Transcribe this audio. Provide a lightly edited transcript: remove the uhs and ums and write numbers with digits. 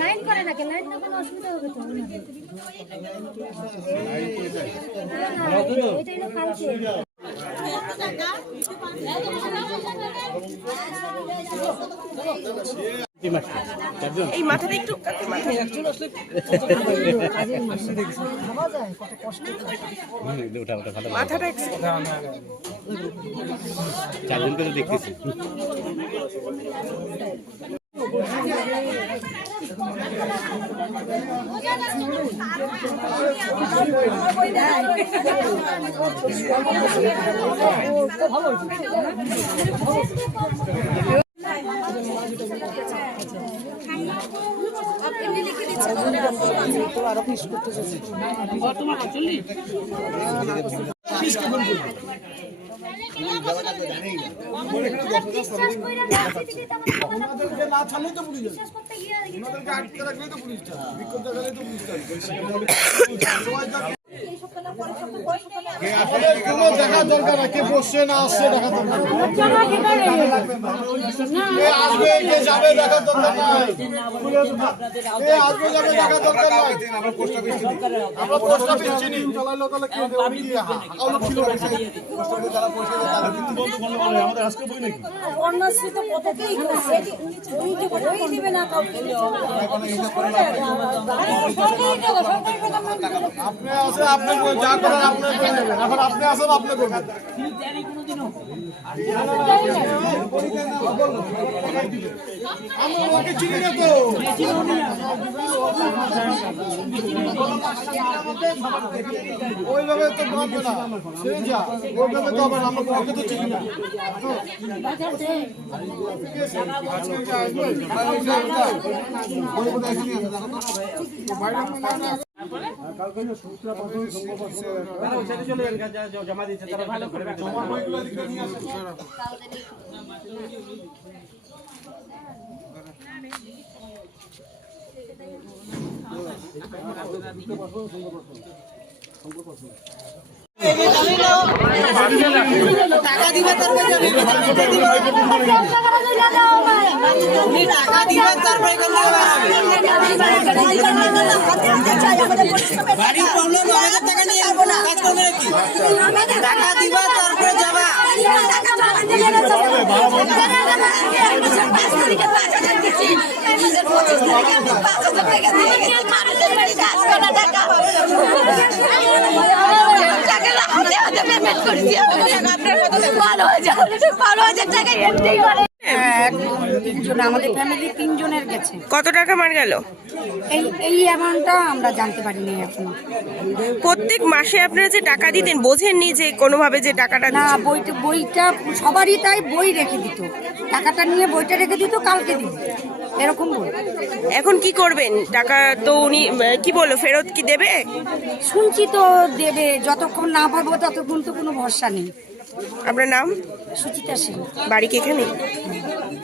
Line করে নাকি line না কোনো অসুবিধা হবে তো এটা হলো কালকে এই মাথাটা একটু মাথাটা চারজনকে তো দেখতেছি। দেখা দরকার কে বসছে না আসছে দেখা দরকার আসবে কে যাবে দেখা দরকার নাই কে আসবে যাবে দেখা দরকার নাই আমরা পোস্ট অফিস চিনি চালাইলো তাহলে কি হবে ওই কি আউলো ছিল পোস্ট অফিস যারা পয়সা দেয় তারা কিন্তু বন্ধ করলো বলে আমাদের আজকে বই নাকি অন্যশ্রী তো কতকেই করছে ওই দিবে না কাউকে আপনি আসেন আপনি যা করেন আপনি করবেন এখন আপনি আসেন আপনি করবেন আমরা ওকে চিনি না তো ওইভাবে তো মানবে না সে যা ওইভাবে তো আবার আমরা ওকে তো চিনি না জমা দিচ্ছে তারা ভালো করে টাকা দিবে তারপরে টাকা দিবে তারপরে বাড়ির প্রবলেম 9,000 টাকা নিয়ে যাবো না কাজ করবে নাকি টাকা দিবা তারপরে যাবা আমাদের ফ্যামিলি 3 জনের গেছে। কত টাকা মার গেল? এই অ্যামাউন্টটা আমরা জানতে পারিনি এখনো। প্রত্যেক মাসে আপনারা যে টাকা দিতেন বোঝেননি যে কোনোভাবে যে টাকাটা না বইটা সবারই তাই বই রেখে দিত, টাকাটা নিয়ে বইটা রেখে দিত, কালকে দিত এরকম বই। এখন কি করবেন? টাকা তো উনি কি বললো ফেরত কি দেবে? শুনছি তো দেবে, যতক্ষণ না পাবো ততক্ষণ তো কোনো ভরসা নেই। আপনার নাম? সুচিতা সিং। বাড়ি কি এখানে?